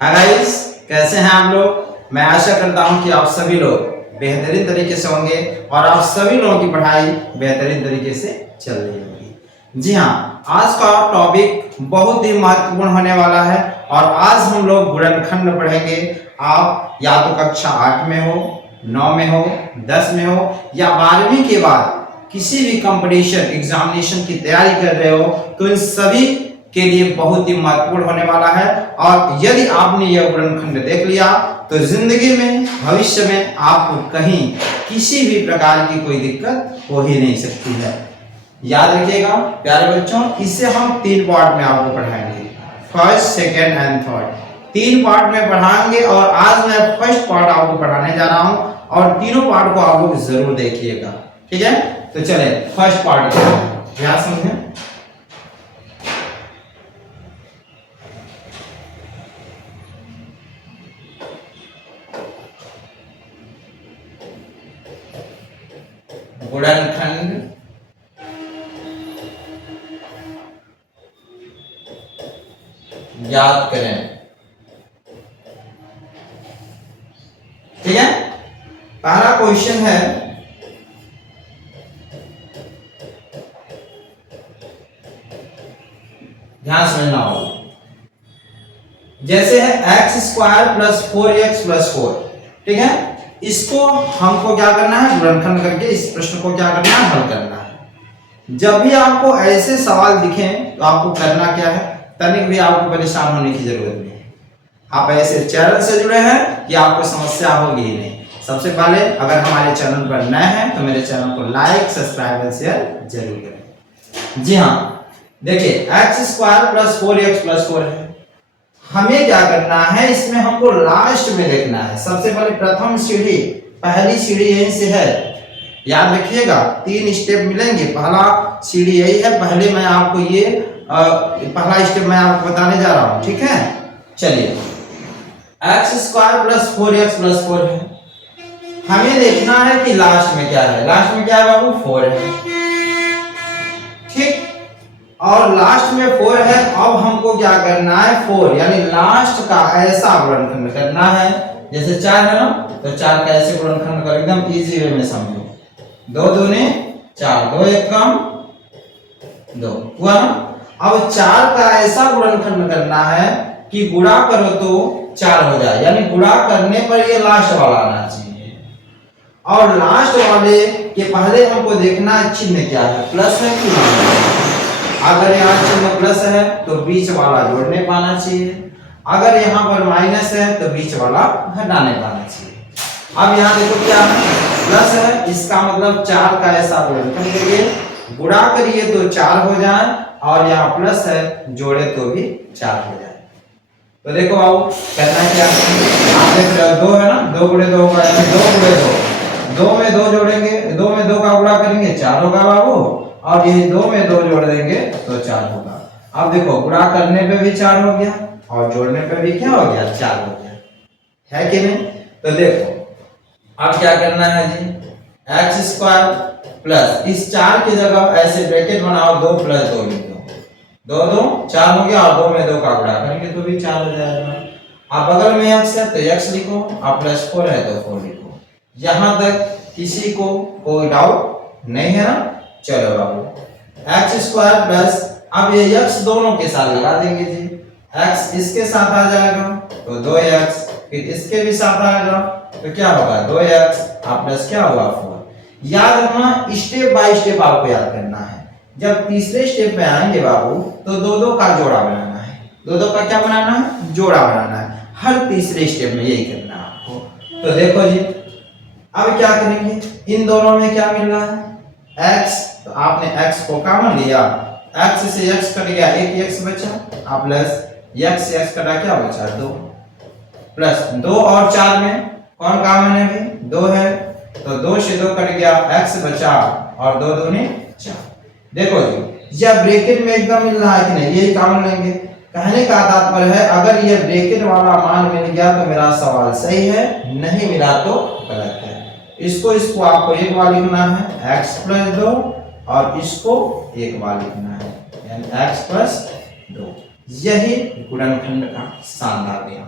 Hi guys, कैसे हैं आप लोग। मैं आशा करता हूं कि आप सभी लोग बेहतरीन तरीके से होंगे और आप सभी लोगों की पढ़ाई बेहतरीन तरीके से चल रही होगी। जी हाँ, आज का टॉपिक बहुत ही महत्वपूर्ण होने वाला है और आज हम लोग गुणनखंड पढ़ेंगे। आप या तो कक्षा 8 में हो, 9 में हो, 10 में हो या 12वीं के बाद किसी भी कंपटीशन एग्जामिनेशन की तैयारी कर रहे हो तो इन सभी के लिए बहुत ही महत्वपूर्ण होने वाला है। और यदि आपने यह गुणनखंड देख लिया तो जिंदगी में भविष्य में आपको कहीं किसी भी प्रकार की कोई दिक्कत हो ही नहीं सकती है। याद रखिएगा प्यारे बच्चों, इसे हम 3 पार्ट में आपको पढ़ाएंगे, first, second and third. 3 part में पढ़ाएंगे और आज मैं फर्स्ट पार्ट आपको पढ़ाने जा रहा हूं और तीनों पार्ट को आप लोग जरूर देखिएगा, ठीक है। तो चले फर्स्ट पार्ट ध्यान समझें। गुणनखंड याद करें, ठीक है। पहला क्वेश्चन है, ध्यान समझना होगा। जैसे है x square plus 4x plus 4, ठीक है। इसको हमको क्या करना है, गुणनखंड करके इस प्रश्न को क्या करना है, हल करना है। जब भी आपको ऐसे सवाल दिखें तो आपको करना क्या है, तनिक भी आपको परेशान होने की जरूरत नहीं है। आप ऐसे चैनल से जुड़े हैं कि आपको समस्या होगी ही नहीं। सबसे पहले अगर हमारे चैनल पर नए हैं तो मेरे चैनल को लाइक, सब्सक्राइब और शेयर जरूर करें। जी हाँ, देखिए x square plus 4x plus 4 है। हमें क्या करना है, इसमें हमको लास्ट में देखना है। सबसे पहले प्रथम सीढ़ी, पहली सीढ़ी यहीं से है। याद रखिएगा 3 स्टेप मिलेंगे, पहला सीढ़ी यही है। पहले मैं आपको ये पहला स्टेप मैं आपको बताने जा रहा हूं, ठीक है। चलिए x square plus 4x plus 4 है। हमें देखना है कि लास्ट में क्या है। लास्ट में क्या है बाबू, 4 है, ठीक। और लास्ट में 4 है। अब हमको क्या करना है, 4 यानी लास्ट का ऐसा गुणनखंड करना है। जैसे 4 है ना, तो 4 का ऐसे गुणनखंड कर, एकदम इजी वे में समझो। 2 दूने 4, 2 एक कम 2 हुआ ना। अब 4 का ऐसा गुणनखंड करना है कि गुणा करो तो 4 हो जाए, यानी गुणा करने पर ये लास्ट वाला आना चाहिए। और लास्ट वाले के पहले हमको देखना है चिन्ह क्या है, प्लस है कि माइनस। अगर यहाँ चिन्ह प्लस है तो बीच वाला जोड़ने पाना चाहिए, अगर यहाँ पर माइनस है तो बीच वाला घटाने पाना चाहिए। अब यहाँ देखो क्या है, प्लस है, इसका मतलब 4 का ऐसा गुणनखंड करिए, गुणा करिए तो 4 हो जाए, और यहाँ प्लस है, जोड़े तो भी 4 हो जाए। तो देखो आओ करना है क्या, आप देख रहे हो 2 है ना, 2 गुणे 2 होगा, 2 गुणे 2, 2 में 2 जोड़ेंगे, 2 में 2 का गुणा करेंगे 4 होगा बाबू, और ये 2 में 2 जोड़ देंगे तो 4 होगा। अब देखो गुणा करने पे भी 4 हो गया और जोड़ने पे भी क्या हो गया, 4 हो गया, है कि नहीं। तो देखो अब क्या करना है जी, एक्स स्क्वायर प्लस इस 4 की जगह ऐसे ब्रैकेट बनाओ, 2 प्लस 2 लिख दो, 2 2 4 हो गया, और 2 में 2 का गुणा करेंगे तो भी 4 हो जाएगा। अब बगल में x है तो x लिखो, और प्लस 4 है तो 4 लिखो। यहां तक किसी को कोई डाउट नहीं है ना। चलो बाबू एक्स स्क्वायर प्लस, अब ये x दोनों के साथ लगा देंगे जी, x इसके साथ आ जाएगा तो 2x, फिर इसके भी साथ आएगा तो क्या होगा 2x, और प्लस क्या होगा 4। याद रखना स्टेप बाय स्टेप आपको याद करना है। जब तीसरे स्टेप पे आएंगे बाबू तो 2 का जोड़ा बनाना है, 2 का क्या बनाना है, जोड़ा बनाना है। हर तीसरे स्टेप में यही करना है आपको। तो देखो जी अब क्या करेंगे, इन दोनों में क्या मिल रहा है, x, तो आपने x को कॉमन लिया, x से x कट गया, एक x बचा, और प्लस x से x कटा क्या बचा 2, प्लस 2 और 4 में कौन कॉमन है भाई, 2 है, तो 2 से 2 कट गया, x बचा, और 2 दूनी 4। देखो जी यह ब्रैकेट में एकदम मिल रहा है कि नहीं, यही कॉमन लेंगे। कहने का तात्पर्य है अगर यह ब्रैकेट वाला मान मिल गया तो मेरा सवाल सही है, नहीं मिला तो गलत है। इसको आपको एक बार लिखना है x प्लस 2, और इसको एक बार लिखना है यानी x प्लस 2। यही गुणनखंड का शानदार नियम।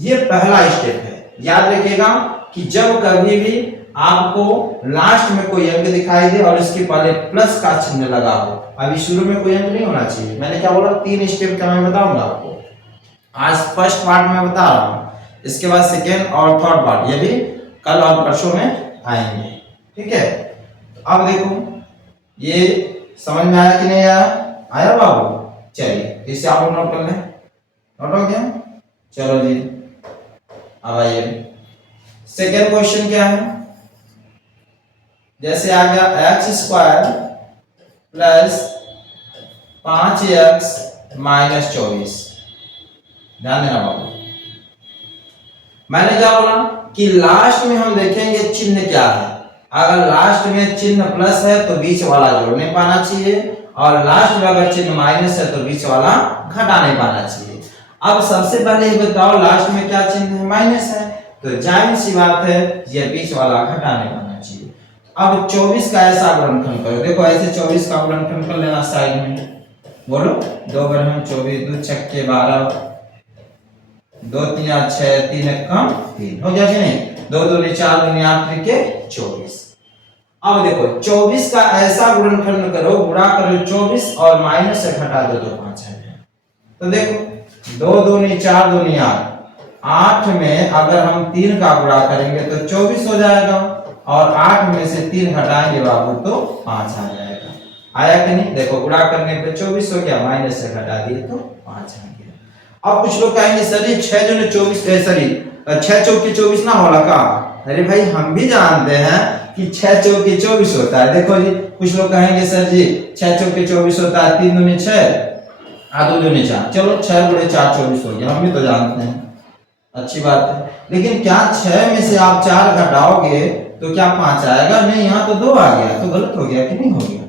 ये पहला स्टेप है। याद रखिएगा कि जब कभी भी आपको लास्ट में कोई अंक दिखाई दे और इसके पहले प्लस का चिन्ह लगा हो, अभी शुरू में कोई अंक नहीं होना चाहिए। मैंने क्या बोला, 3 स्टेप का मैं बताऊंगा आपको। आज फर्स्ट पार्ट में बता रहा हूं, इसके बाद सेकेंड और थर्ड पार्ट ये भी कल और परसों में आएंगे। ठीक है, तो अब देखो ये समझ में आया कि नहीं आया? आया बाबू? चलिए इसे आप लोग नोट कर लें। नोट हो गया? चलो जी, अब आइए सेकेंड क्वेश्चन क्या है। जैसे आ गया x square plus 5x minus 24। ध्यान देना बाबू, मैंने क्या बोला कि लास्ट में हम देखेंगे चिन्ह क्या है। अगर लास्ट में चिन्ह प्लस है तो बीच वाला जोड़ नहीं पाना चाहिए, और लास्ट में अगर चिन्ह माइनस है तो बीच वाला घटा नहीं पाना चाहिए। अब सबसे पहले ये बताओ लास्ट में क्या चिन्ह है? माइनस है, तो जाहिर सी बात है ये बीच वाला घटा नहीं पाना चाहिए। अब 24 का ऐसा गुणनखंड करो, देखो ऐसे 24 का गुणनखंड कर लेना साइड में। बोलो 2 बराबर 24, 2 छक्के 12, 2 3 6, 3 कम 3 हो गया कि नहीं? 2 2 4 2 8 3 के 24। अब देखो 24 का ऐसा गुणनखंड करो, गुणा करो 24 और माइनस से घटा दो तो 5 है। तो देखो 2 2 4 2 8, 8 में अगर हम 3 का गुणा करेंगे तो 24 हो जाएगा, और 8 में से 3 घटाएंगे बाबू तो 5 आ जाएगा। आया कि नहीं? देखो गुणा करने पे 24 हो गया, माइनस से घटा दिए तो 5 आ गया। अब कुछ लोग कहेंगे सर जी 6 दूनी 24, सॉरी 6 चौके 24 ना होला का? अरे भाई हम भी जानते हैं कि 6 चौके 24 होता है। देखो जी कुछ लोग कहेंगे सर जी 6 चौके 24 होता है, 3 दूनी 6 2 दूनी 4, चलो 6 गुणे 4 24 हो गया, हम भी तो जानते हैं, अच्छी बात है। लेकिन क्या 6 में से आप 4 घटाओगे तो क्या 5 आएगा? नहीं, यहाँ तो 2 आ गया, तो गलत हो गया कि नहीं हो गया?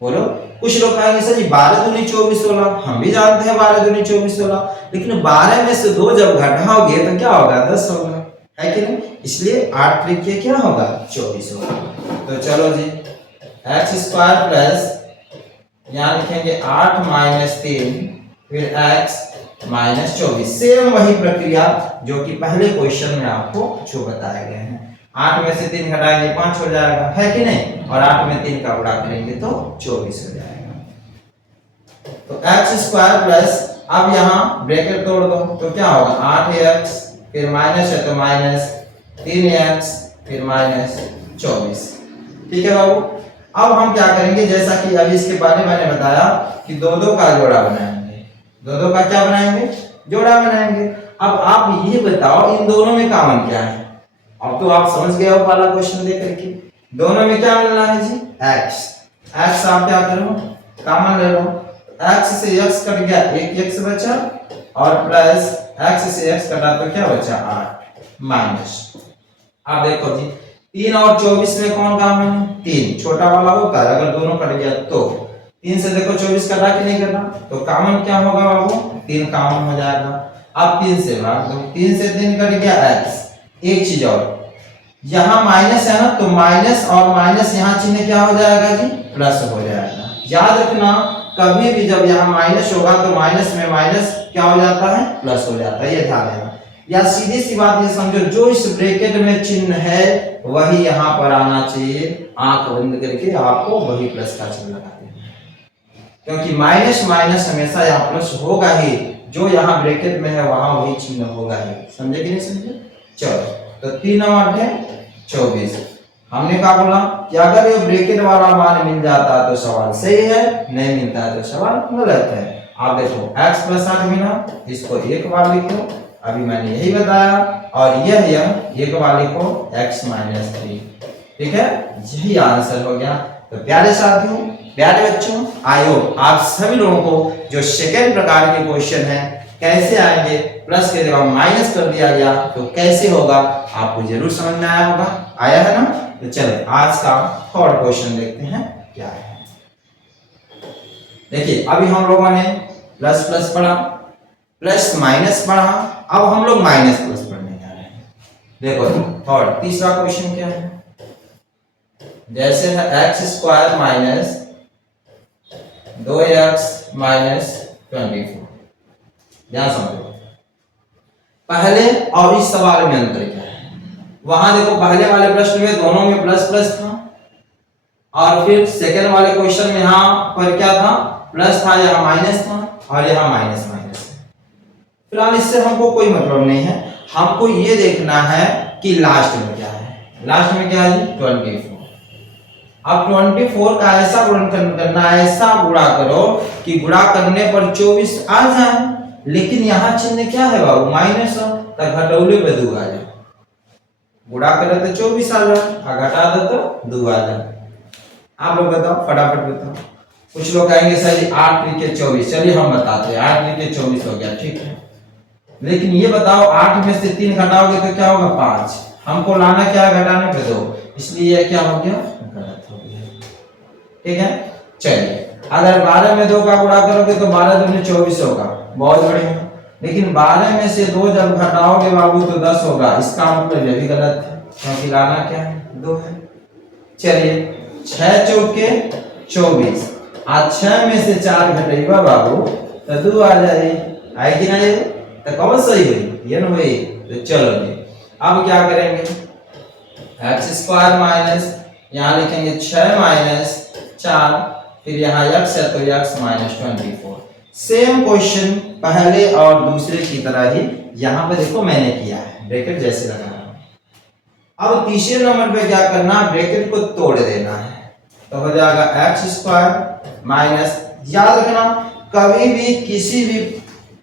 बोलो। कुछ लोग कहेंगे सर जी 12 दूनी 24 होला, हम भी जानते हैं 12 दूनी 24 होला, लेकिन 12 में से 2 जब घटाओगे तो क्या होगा? 10 होगा, है कि नहीं? इसलिए 8 त्रिक क्या होगा? 24 होगा। तो चलो जी एक्स स्क्वायर प्लस यहाँ लिखेंगे 8 माइनस 3 फिर x माइनस 24। सेम वही प्रक्रिया जो कि पहले क्वेश्चन में आपको जो बताए गए हैं। 8 में से 3 घटाएंगे 5 हो जाएगा, है कि नहीं? और 8 में 3 का गुणा करेंगे तो 24 हो जाएगा। तो एक्स स्क्वायर प्लस, अब यहाँ ब्रैकेट तोड़ दो तो क्या होगा? 8x फिर माइनस है तो माइनस 3x फिर माइनस 24। ठीक है बाबू। अब हम क्या करेंगे, जैसा कि अभी इसके बारे में मैंने बताया कि 2 का जोड़ा बनाएंगे। 2 का क्या बनाएंगे? जोड़ा बनाएंगे। अब आप ये बताओ इन दोनों में कॉमन क्या है? अब तो आप समझ गए हो वाला क्वेश्चन देख करके, दोनों में क्या मिलना है जी? x। x आप क्या करो? कॉमन ले लो। x से x कट गया, एक x बचा, और प्लस x से x कटा तो क्या बचा? 8 माइनस। अब देखो जी 3 और 24 में कौन कॉमन है? 3 छोटा वाला होता है, अगर दोनों कट गया तो 3 से देखो 24 कटा कि नहीं कटा, तो कॉमन क्या होगा बाबू? 3 कॉमन हो जाएगा। अब 3 से भाग दो, 3 से 3 कट गया x। एक चीज और, यहाँ माइनस है ना, तो माइनस और माइनस यहाँ चिन्ह क्या हो जाएगा जी? प्लस हो जाएगा। याद रखना कभी भी जब यहाँ माइनस होगा तो माइनस में माइनस क्या हो जाता है? प्लस हो जाता है, ये ध्यान देना। या सीधी सी बात ये समझो, जो इस ब्रैकेट में चिन्ह है वही यहाँ पर आना चाहिए। आंख बंद करके आपको वही प्लस का चिन्ह लगा देना, क्योंकि माइनस माइनस हमेशा यहाँ प्लस होगा ही, जो यहाँ ब्रैकेट में है वहां वही चिन्ह होगा ही। समझे कि नहीं समझे? चलो तो 3 और 8 24। हमने कहा बोला कि अगर ये ब्रैकेट वाला मान मिल जाता तो सवाल सही है, नहीं मिलता तो सवाल गलत है। आप देखो x प्लस 8 मिला, इसको एक बार लिखो, अभी मैंने यही बताया, और यह एक बार लिखो x माइनस 3। ठीक है, यही आंसर हो गया। तो प्यारे साथियों, प्यारे बच्चों, आई होप आप सभी लोगों को जो सेकेंड प्रकार के क्वेश्चन है कैसे आएंगे, प्लस के जगह माइनस कर दिया गया तो कैसे होगा, आपको जरूर समझ में आया होगा। आया है ना? तो चलिए आज का थर्ड क्वेश्चन देखते हैं क्या है। देखिए अभी हम लोगों ने प्लस प्लस पढ़ा, प्लस माइनस पढ़ा, अब हम लोग माइनस प्लस पढ़ने जा रहे हैं। देखो थर्ड तीसरा क्वेश्चन क्या है। जैसे है x square minus 2x minus 24। ध्यान समझो, पहले और इस सवाल में अंतर क्या है? वहां देखो पहले वाले प्रश्न में दोनों में प्लस प्लस था, और फिर सेकंड वाले क्वेश्चन में यहाँ पर क्या था? प्लस था, यहाँ माइनस था, और यहाँ माइनस माइनस है। फिलहाल इससे हमको कोई मतलब नहीं है, हमको ये देखना है कि लास्ट में क्या है। लास्ट में क्या है जी? 24। अब 24 का ऐसा गुणनखंड करना है, ऐसा गुणा करो कि गुणा करने पर 24 आ जाए, लेकिन यहाँ चिन्ह क्या है बाबू? माइनस, तो घटौले पे 2 आ जाए। गुणा करे तो 24 आ जाए, और घटा दो तो 2 आ जाए। आप लोग बताओ, फटाफट बताओ। कुछ लोग कहेंगे सर जी 8 3 24, चलिए हम बताते हैं। 8 3 24 हो गया, ठीक है, लेकिन ये बताओ 8 में से 3 घटाओगे तो क्या होगा? 5। हमको लाना क्या है? घटाने पे 2, इसलिए ये क्या हो गया? गलत हो गया। ठीक है, चलिए अगर 12 में 2 का गुणा करोगे तो 12 दूनी 24 होगा, बहुत बढ़िया। लेकिन 12 में से 2 जब घटाओगे बाबू तो 10 होगा, इसका मतलब ये भी गलत है, क्योंकि लाना क्या है? 2 है। चलिए 6 चौके 24, आज 6 में से 4 घटेगा बाबू तो 2 आ जाए, आए कि नहीं? तो कौन सही हुई? ये ना हुई। तो चलो जी अब क्या करेंगे? x² माइनस, यहाँ लिखेंगे 6 माइनस 4, फिर यहाँ x है तो x माइनस 24। सेम क्वेश्चन पहले और दूसरे की तरह ही यहाँ पे देखो मैंने किया है, ब्रैकेट जैसे लगाना। अब तीसरे नंबर पे क्या करना? ब्रैकेट को तोड़ देना है, तो हो जाएगा x² माइनस। याद रखना कभी भी किसी भी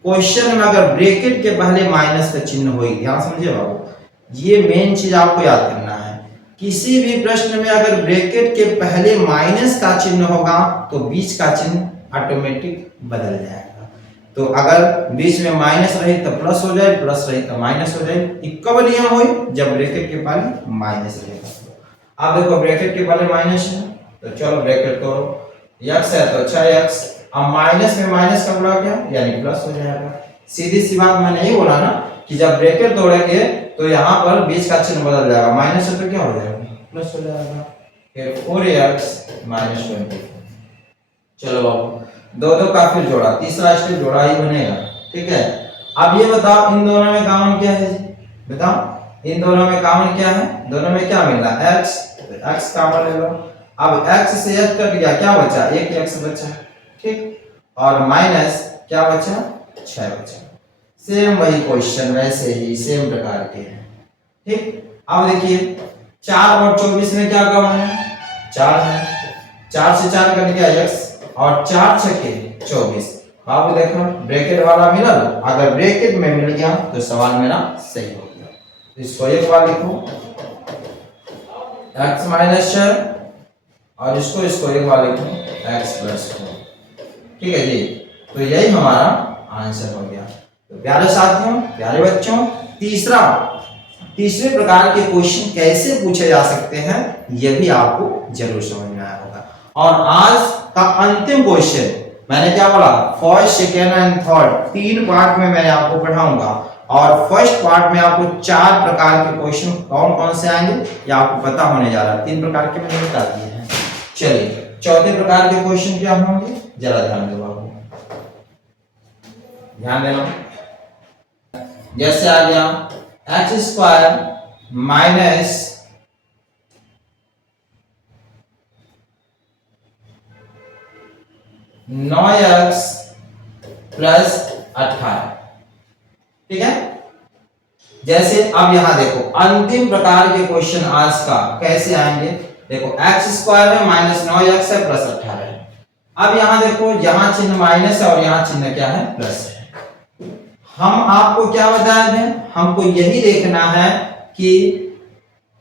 क्वेश्चन में अगर ब्रैकेट के पहले माइनस का चिन्ह होगी, ध्यान समझिए बाबू, ये मेन चीज आपको याद करना है। किसी भी प्रश्न में अगर ब्रैकेट के पहले माइनस का चिन्ह होगा तो बीच का चिन्ह ऑटोमेटिक बदल जाएगा। तो अगर बीच में माइनस रहे तो प्लस हो जाए, प्लस रहे तो माइनस हो जाए। कब नियम हो? जब ब्रैकेट के पहले माइनस रहेगा। अब देखो ब्रैकेट के पहले माइनस है तो चलो ब्रैकेट तोड़ो, x है तो 6x, अब माइनस में माइनस का गुणा क्या यानी प्लस हो जाएगा। सीधी सी बात मैंने यही बोला ना कि जब ब्रैकेट तोड़ेंगे तो यहाँ पर बीच का चिन्ह बदल जाएगा, माइनस है तो क्या हो जाएगा? प्लस हो जाएगा। फिर 4x माइनस 24। चलो बाबू दो का फिर जोड़ा, तीसरा स्टेप जोड़ा ही बनेगा, ठीक है। अब ये बताओ इन दोनों में कॉमन क्या है? बताओ इन दोनों में कॉमन क्या है? दोनों में क्या मिल रहा है? x, तो x कॉमन ले लो। अब x से x कट गया, क्या बचा? एक x बचा, ठीक, और माइनस क्या बचा? 6 बचा। सेम वही क्वेश्चन वैसे ही सेम प्रकार के हैं, ठीक। अब देखिए 4 और 24 में क्या कॉमन है? 4 है, 4 से 4 कट गया x, और 4 छके 24। बाबू देखो ब्रैकेट वाला मिला, अगर ब्रैकेट में मिल गया तो सवाल मेरा सही हो गया। तो इसको एक बार लिखो x माइनस 4, और इसको एक बार लिखो x प्लस 4, ठीक है जी। तो यही हमारा आंसर हो गया। तो प्यारे साथियों, प्यारे बच्चों, तीसरे प्रकार के क्वेश्चन कैसे पूछे जा सकते हैं यह भी आपको जरूर समझ में आया होगा। और आज का अंतिम क्वेश्चन मैंने क्या बोला? First, second and third 3 part में मैंने आपको पढ़ाऊंगा, और फर्स्ट पार्ट में आपको 4 प्रकार के क्वेश्चन कौन कौन से आएंगे ये आपको पता होने जा रहा है। 3 प्रकार के मैंने बता दिए हैं। चलिए चौथे प्रकार के क्वेश्चन क्या होंगे जरा ध्यान दो बाबू, ध्यान देना। जैसे आ गया x² माइनस 9x प्लस 18, ठीक है। जैसे अब यहां देखो अंतिम प्रकार के क्वेश्चन आज का कैसे आएंगे। देखो x² है माइनस 9x है प्लस 18 है। अब यहां देखो यहां चिन्ह माइनस है और यहां चिन्ह क्या है? प्लस है। हम आपको क्या बताए थे? हमको यही देखना है कि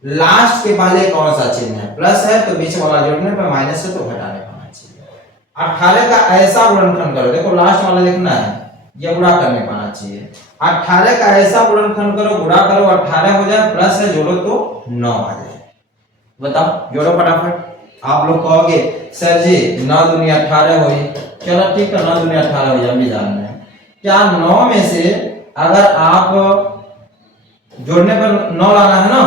लास्ट के पहले कौन सा चिन्ह है? प्लस है तो बीच वाला जोड़ने पर, माइनस है तो घटाने पर आना चाहिए। 18 का ऐसा गुणनखंड करो, देखो लास्ट वाला लिखना है, ये गुणा करने पर आना चाहिए। 18 का ऐसा गुणनखंड करो, गुणा करो 18 हो जाए, प्लस है जोड़ो तो 9 आ जाए। बताओ जोड़ो फटाफट। आप लोग कहोगे सर जी 9 दूनी 18 हुई, चलो ठीक है 9 दूनी 18 हो जाए, हम भी जान रहे हैं। क्या 9 में से अगर आप जोड़ने पर 9 लाना है ना,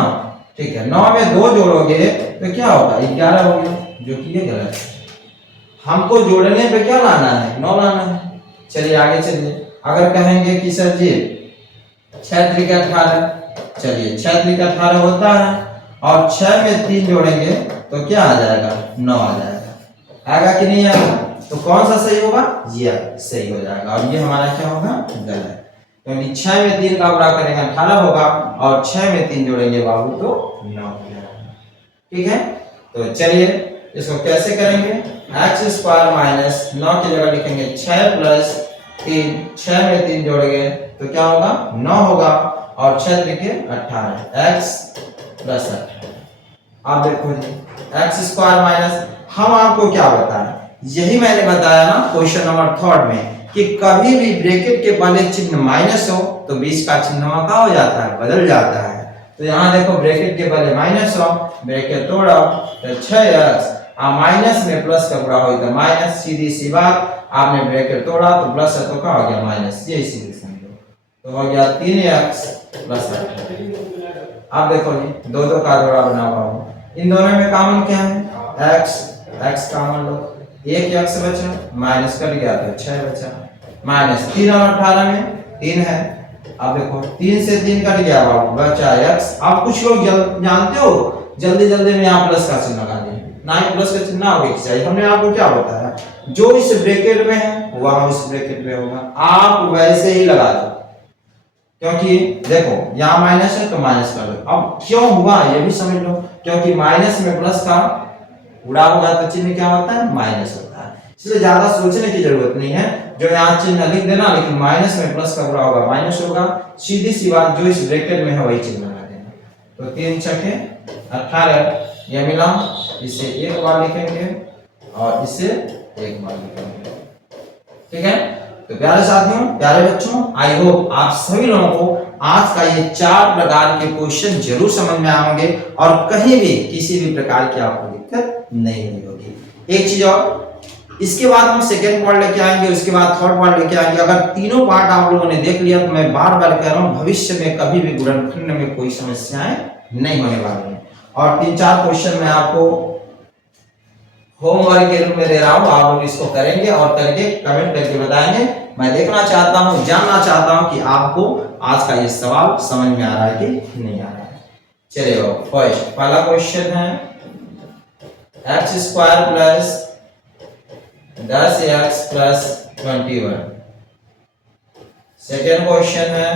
ठीक है, 9 में 2 जोड़ोगे तो क्या होगा? 11 हो गया, जो कि ये गलत है। हमको जोड़ने पे क्या लाना है? 9 लाना है। चलिए आगे चलिए। अगर कहेंगे कि सर जी 6 त्रिक 18, चलिए 6 त्रिक 18 होता है और 6 में 3 जोड़ेंगे तो क्या आ जाएगा 9 आ जाएगा। आएगा कि नहीं आएगा? तो कौन सा सही होगा? ये सही हो जाएगा और ये हमारा क्या होगा? गलत। क्योंकि 6 में 3 का गुणा करेंगे 18 होगा और 6 में 3 जोड़ेंगे बाबू तो 9 हो जाएगा। ठीक है, तो चलिए इसको कैसे करेंगे? एक्स स्क्वायर माइनस 9 की जगह लिखेंगे 6 प्लस 3, 6 में 3 जोड़ेंगे तो क्या होगा? 9 होगा और 6 त्रिके 18, एक्स प्लस 18। आप देखो जी एक्स स्क्वायर माइनस, हम आपको क्या बताएं, यही मैंने बताया ना क्वेश्चन नंबर 3 में कि कभी भी ब्रैकेट के पहले चिन्ह माइनस हो तो बीच का चिन्ह क्या हो जाता है? बदल जाता है। तो यहाँ देखो ब्रैकेट के पहले माइनस हो, ब्रैकेट तोड़ा तो 6x माइनस में प्लस का गुणा हो तो माइनस, सीधी सी बात। आपने ब्रैकेट तोड़ा तो प्लस है तो क्या हो गया? माइनस, ये सीधी समझो। तो हो गया 3x प्लस 18। आप देखो जी दो का जोड़ा बना हुआ हो, इन दोनों में कॉमन क्या है? x कॉमन लो, एक x बचा माइनस कर गया तो 6 बचा, माइनस 3 और 18 में 3 है। अब देखो 3 से 3 कट गया बचा x। आप कुछ लोग जानते हो जल्दी जल्दी में यहाँ प्लस का चिन्ह लगा दिए, ना ही प्लस का चिन्ह होगा चाहिए। हमने आपको क्या बताया? जो इस ब्रैकेट में है वह इस ब्रैकेट में होगा, आप वैसे ही लगा दो। क्योंकि देखो यहाँ माइनस है तो माइनस कर दो। अब क्यों हुआ ये भी समझ लो, क्योंकि माइनस में प्लस का गुणा होगा तो चिन्ह क्या होता है? माइनस होता है। इसलिए ज्यादा सोचने की जरूरत नहीं है, जो यहाँ चिन्ह लिख देना, लेकिन माइनस में प्लस का गुणा होगा माइनस होगा, सीधी सी बात, जो इस ब्रैकेट में है वही चिन्ह लगा देना। तो 3 छके 18 ये मिला, इसे एक बार लिखेंगे और इसे एक बार लिखेंगे। ठीक है, तो प्यारे साथियों, प्यारे बच्चों, आई होप आप सभी लोगों को आज का ये 4 प्रकार के क्वेश्चन जरूर समझ में आएंगे और कहीं भी किसी भी प्रकार की आपको दिक्कत नहीं होगी। एक चीज और, इसके बाद हम सेकेंड पार्ट लेके आएंगे, उसके बाद थर्ड पार्ट लेके आएंगे। अगर तीनों पार्ट आप लोगों ने देख लिया तो मैं बार बार कह रहा हूँ, भविष्य में कभी भी गुणनखंड में कोई समस्याएं नहीं होने वाली है। और 3-4 क्वेश्चन मैं आपको होमवर्क के रूप में दे रहा हूँ, आप लोग इसको करेंगे और करके कमेंट करके बताएंगे। मैं देखना चाहता हूँ, जानना चाहता हूँ कि आपको आज का ये सवाल समझ में आ रहा है कि नहीं आ रहा है। चलिए फर्स्ट पहला क्वेश्चन है x square plus 10x plus 21। Second question है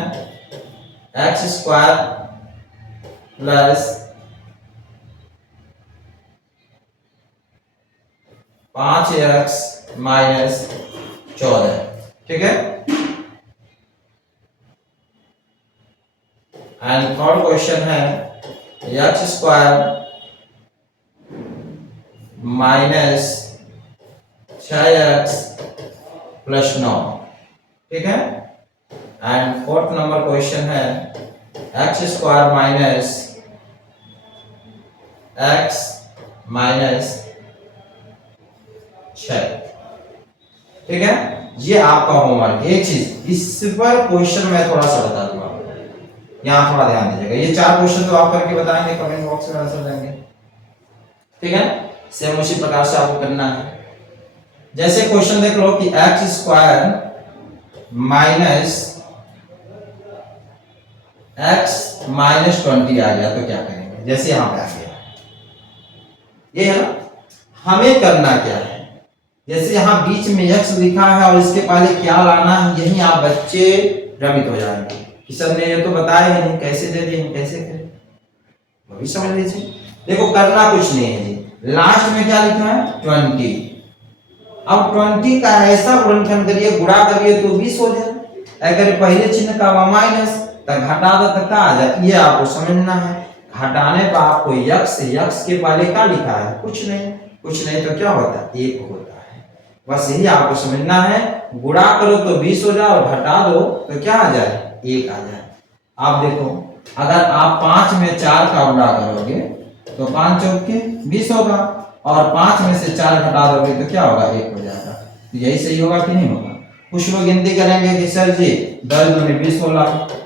x square plus 5x minus 14। ठीक है, एंड थर्ड क्वेश्चन है x square minus 6x plus 9। ठीक है, एंड फोर्थ नंबर क्वेश्चन है x square minus x minus 6। ठीक है, ये आपका होमवर्क। एक चीज इस पर क्वेश्चन मैं थोड़ा सा बता दूंगा, यहाँ थोड़ा ध्यान दीजिएगा। ये 4 क्वेश्चन तो आप करके बताएंगे, कमेंट बॉक्स में आंसर देंगे। ठीक है, सेम उसी प्रकार से आपको करना है। जैसे क्वेश्चन देख लो कि x square minus x minus 20 आ गया तो क्या करेंगे? जैसे यहां पे आ गया, ये है ना, हमें करना क्या है? जैसे यहाँ बीच में x लिखा है और इसके पहले क्या लाना है, यही आप बच्चे भ्रमित हो जाएंगे कि सर ने ये तो बताया ही नहीं, कैसे दे दिए, कैसे करें? वो भी समझ लीजिए। देखो करना कुछ नहीं है जी, लास्ट में क्या लिखा है? 20। अब 20 का ऐसा गुणनखंड करिए, गुणा करिए तो 20 हो जाए। अगर पहले चिन्ह का माइनस तो घटा दो तो क्या आ जाए, ये आपको समझना है। घटाने पर आपको x के पहले क्या लिखा है? कुछ नहीं तो क्या होता है? 1 होता है। बस यही आपको समझना है। गुणा करो तो 20 हो जाए और घटा दो तो क्या आ जाए? 1 आ जाए। आप देखो अगर आप 5 में 4 का गुणा करोगे तो 5 चौके 20 होगा और 5 में से 4 घटा दोगे तो क्या होगा? 1 हो जाएगा। तो यही सही होगा कि नहीं होगा? कुछ लोग गिनती करेंगे कि सर जी 10 दूनी 20 होला,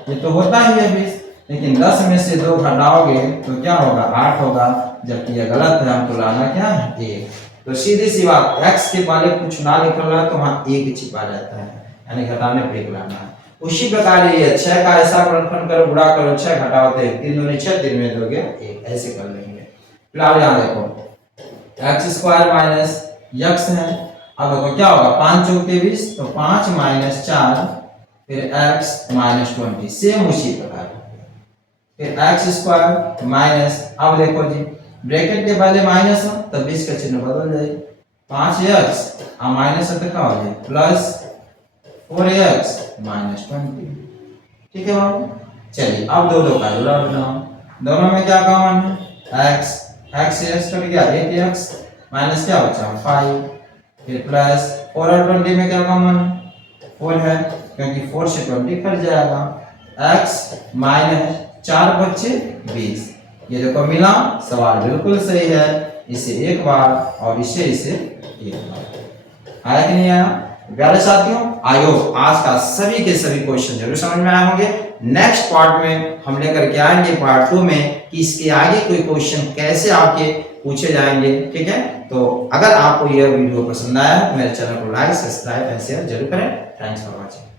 ये तो होता ही है 20, लेकिन 10 में से 2 घटाओगे तो क्या होगा? 8 होगा, जबकि ये गलत है। हमको लाना क्या है? 1। तो सीधी सी बात, x के पहले कुछ ना लिखा रहा तो वहां 1 छिपा रहता है, यानी घटाने पे 1 लाना है। उसी प्रकार ये 6 का ऐसा गुणनखंड करो, गुणा करो 6 घटाओ 3, 3 दूनी 6, 3 में 2 गया 1, ऐसे कर लेंगे। फिलहाल यहाँ देखो x स्क्वायर माइनस x है, अब देखो क्या होगा 5 चौक 23, तो 5 माइनस 4 फिर x माइनस 20, सेम उसी प्रकार फिर x स्क्वायर माइनस, अब देखो जी ब्रैकेट के पहले माइनस हो तो 20 का चिन्ह बदल जाए, 5x और माइनस है तो क्या हो जाए प्लस 4x माइनस 20। ठीक है बाबू, चलिए अब दो दो का जोड़ा बनाओ, दोनों में क्या कॉमन है x, x से x कट गया 8x माइनस क्या बचा 5, फिर प्लस 4 और 20 में क्या कॉमन है 4 है, क्योंकि 4 से 20 कट जाएगा, x माइनस 4 बच्चे 20। ये देखो मिला, सवाल बिल्कुल सही है, इसे एक बार और इसे एक बार। आया कि नहीं आया प्यारे साथियों? आई होप आज का सभी के सभी क्वेश्चन जरूर समझ में आए होंगे। नेक्स्ट पार्ट में हम लेकर के आएंगे पार्ट 2 में कि इसके आगे कोई क्वेश्चन कैसे आपके पूछे जाएंगे। ठीक है, तो अगर आपको यह वीडियो पसंद आया मेरे चैनल को लाइक सब्सक्राइब एंड शेयर जरूर करें। Thanks for watching.